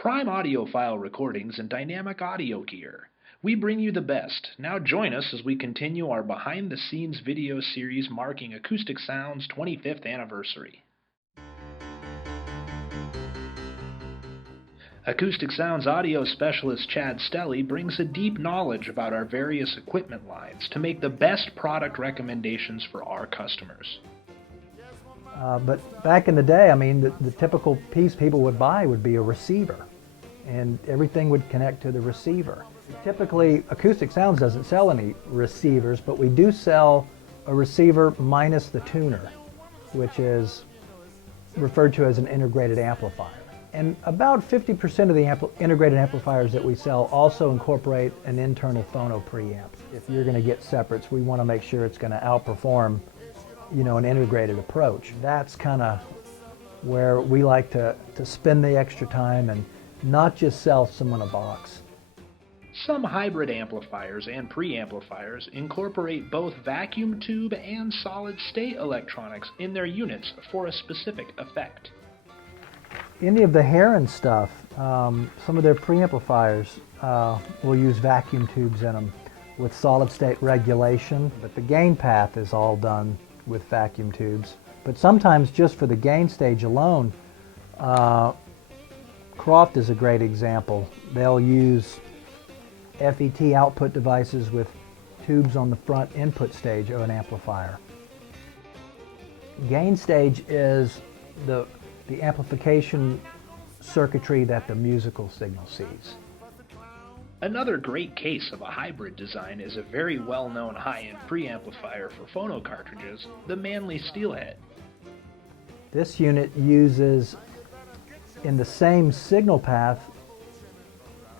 Prime audiophile recordings and dynamic audio gear. We bring you the best. Now join us as we continue our behind-the-scenes video series marking Acoustic Sounds' 25th anniversary. Acoustic Sounds audio specialist Chad Stelly brings a deep knowledge about our various equipment lines to make the best product recommendations for our customers. But back in the day, I mean, the typical piece people would buy would be a receiver, and everything would connect to the receiver. Typically, Acoustic Sounds doesn't sell any receivers, but we do sell a receiver minus the tuner, which is referred to as an integrated amplifier. And about 50% of the integrated amplifiers that we sell also incorporate an internal phono preamp. If you're going to get separates, we want to make sure it's going to outperform, you know, an integrated approach. That's kind of where we like to spend the extra time and not just sell someone a box. Some hybrid amplifiers and preamplifiers incorporate both vacuum tube and solid-state electronics in their units for a specific effect. Any of the Heron stuff, some of their preamplifiers will use vacuum tubes in them with solid-state regulation, but the gain path is all done with vacuum tubes. But sometimes just for the gain stage alone, Croft is a great example. They'll use FET output devices with tubes on the front input stage of an amplifier. Gain stage is the amplification circuitry that the musical signal sees. Another great case of a hybrid design is a very well-known high-end preamplifier for phono cartridges, the Manley Steelhead. This unit uses, in the same signal path,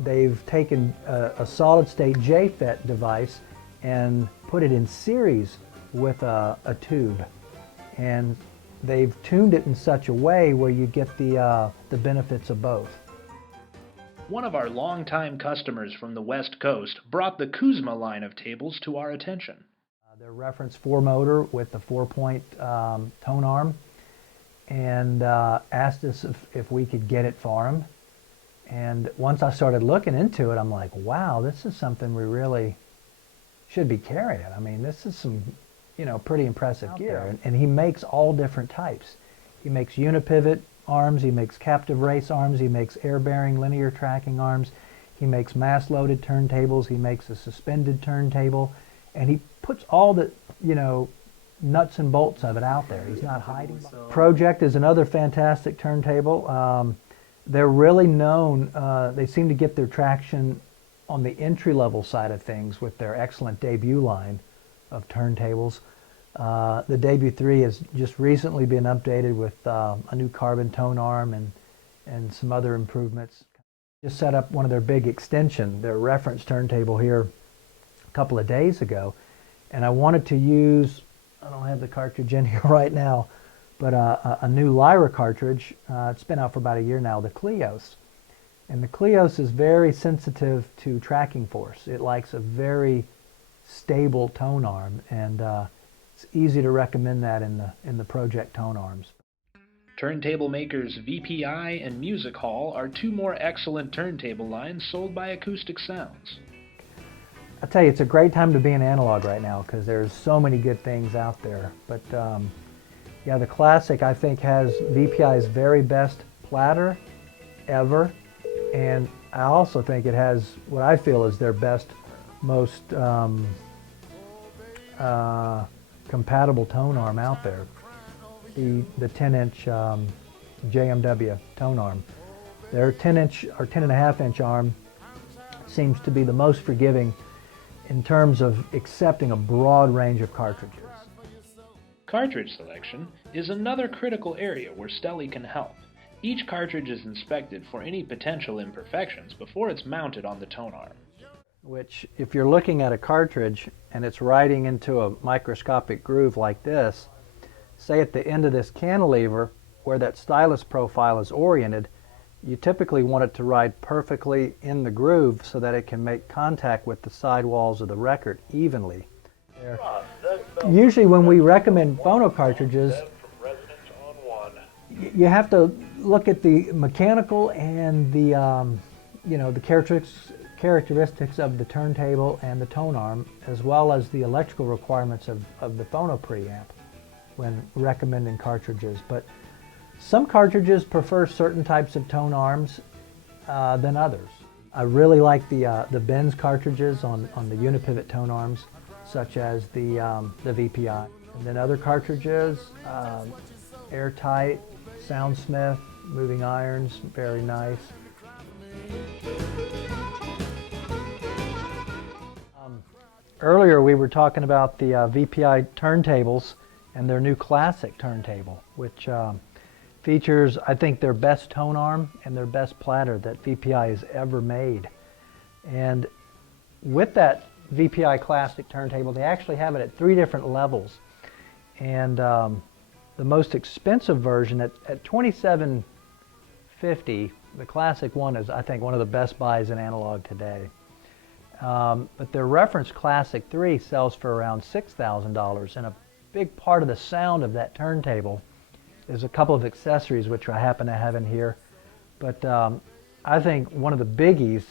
they've taken a solid-state JFET device and put it in series with a tube. And they've tuned it in such a way where you get the benefits of both. One of our longtime customers from the West Coast brought the Kuzma line of tables to our attention. Their reference 4 motor with the 4-point tone arm, and asked us if we could get it for them. And once I started looking into it, I'm like, wow, this is something we really should be carrying. I mean, this is some, you know, pretty impressive gear. And he makes all different types. He makes unipivot arms, he makes captive race arms, he makes air-bearing linear tracking arms, he makes mass-loaded turntables, he makes a suspended turntable, and he puts all the, you know, nuts and bolts of it out there. He's not hiding. Project is another fantastic turntable. They're really known, they seem to get their traction on the entry-level side of things with their excellent debut line of turntables. The Debut 3 has just recently been updated with a new carbon tone arm and some other improvements. Just set up one of their big extension, their reference turntable here a couple of days ago, and I wanted to use, I don't have the cartridge in here right now, but a new Lyra cartridge. It's been out for about a year now, the Kleos. And the Kleos is very sensitive to tracking force. It likes a very stable tone arm, and it's easy to recommend that in the Project tone arms. Turntable makers VPI and Music Hall are two more excellent turntable lines sold by Acoustic Sounds. I tell you, it's a great time to be in analog right now because there's so many good things out there. But yeah, the Classic, I think, has VPI's very best platter ever, and I also think it has what I feel is their best, most compatible tone arm out there, the 10-inch JMW tone arm. Their 10-inch or 10.5-inch arm seems to be the most forgiving in terms of accepting a broad range of cartridges. Cartridge selection is another critical area where Stelly can help. Each cartridge is inspected for any potential imperfections before it's mounted on the tone arm. Which, if you're looking at a cartridge and it's riding into a microscopic groove like this, say at the end of this cantilever where that stylus profile is oriented, you typically want it to ride perfectly in the groove so that it can make contact with the sidewalls of the record evenly. Usually when we recommend phono cartridges, you have to look at the mechanical and the the characteristics of the turntable and the tone arm, as well as the electrical requirements of the phono preamp when recommending cartridges. But some cartridges prefer certain types of tone arms than others. I really like the Benz cartridges on the unipivot tone arms, such as the VPI. And then other cartridges, airtight, Soundsmith, moving irons, very nice. Earlier we were talking about the VPI turntables and their new classic turntable, which features, I think, their best tone arm and their best platter that VPI has ever made. And with that VPI classic turntable, they actually have it at 3 different levels. And the most expensive version at $2,750, the classic one is, I think, one of the best buys in analog today. But their reference Classic 3 sells for around $6,000, and a big part of the sound of that turntable is a couple of accessories which I happen to have in here. But I think one of the biggies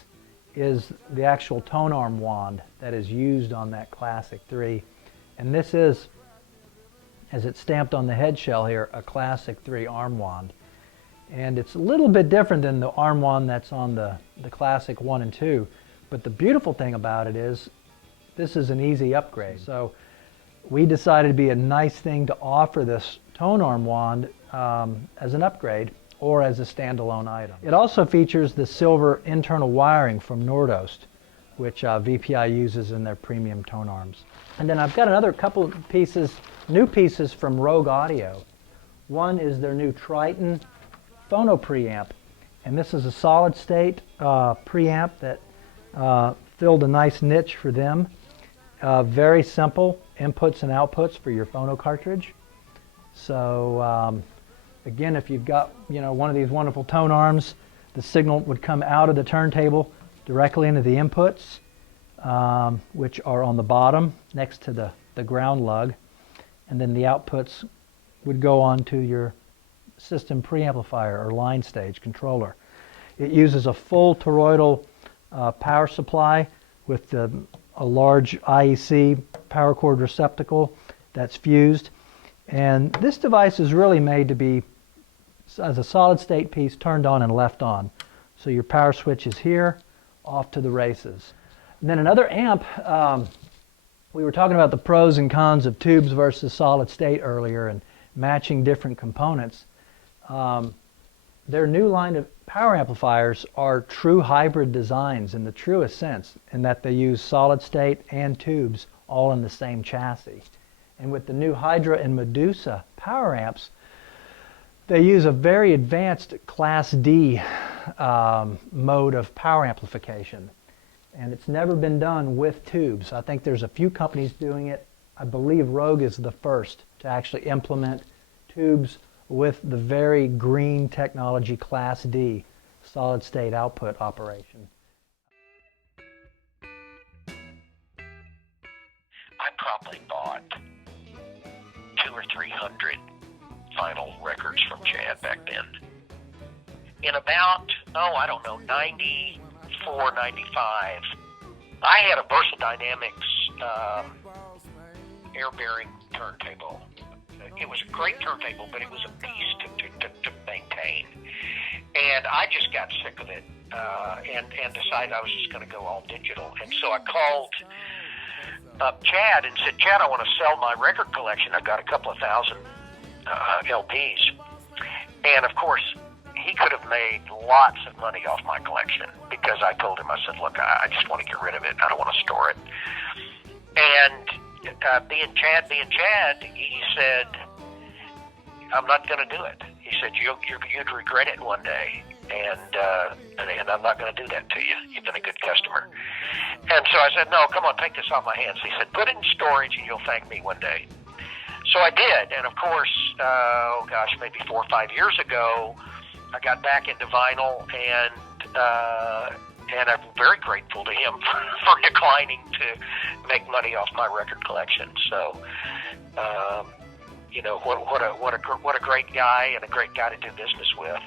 is the actual tone arm wand that is used on that Classic 3. And this is, as it's stamped on the head shell here, a Classic 3 arm wand. And it's a little bit different than the arm wand that's on the Classic 1 and 2. But the beautiful thing about it is this is an easy upgrade. So we decided it'd be a nice thing to offer this tone arm wand as an upgrade or as a standalone item. It also features the silver internal wiring from Nordost, which VPI uses in their premium tone arms. And then I've got another couple of pieces, new pieces from Rogue Audio. One is their new Triton phono preamp, and this is a solid state preamp that filled a nice niche for them. Very simple inputs and outputs for your phono cartridge. So again, if you've got one of these wonderful tone arms, the signal would come out of the turntable directly into the inputs, which are on the bottom next to the ground lug, and then the outputs would go on to your system preamplifier or line stage controller. It uses a full toroidal power supply with a large IEC power cord receptacle that's fused. And this device is really made to be as a solid state piece turned on and left on. So your power switch is here, off to the races. And then another amp, we were talking about the pros and cons of tubes versus solid state earlier and matching different components. Their new line of power amplifiers are true hybrid designs in the truest sense, in that they use solid state and tubes all in the same chassis. And with the new Hydra and Medusa power amps, they use a very advanced Class D mode of power amplification. And it's never been done with tubes. I think there's a few companies doing it. I believe Rogue is the first to actually implement tubes with the very green technology Class D solid state output operation. I probably bought 200 or 300 vinyl records from Chad back then. In about, 94, 95, I had a Versa Dynamics air-bearing turntable. It was a great turntable, but it was a beast to maintain. And I just got sick of it and decided I was just going to go all digital. And so I called up Chad and said, Chad, I want to sell my record collection. I've got a couple of thousand LPs. And, of course, he could have made lots of money off my collection because I told him, I said, look, I just want to get rid of it. I don't want to store it. And being Chad, he said, I'm not going to do it. He said, you'd regret it one day, and I'm not going to do that to you. You've been a good customer. And so I said, no, come on, take this off my hands. He said, put it in storage, and you'll thank me one day. So I did, and of course, maybe 4 or 5 years ago, I got back into vinyl, and I'm very grateful to him for declining to make money off my record collection. So, what a great guy and a great guy to do business with.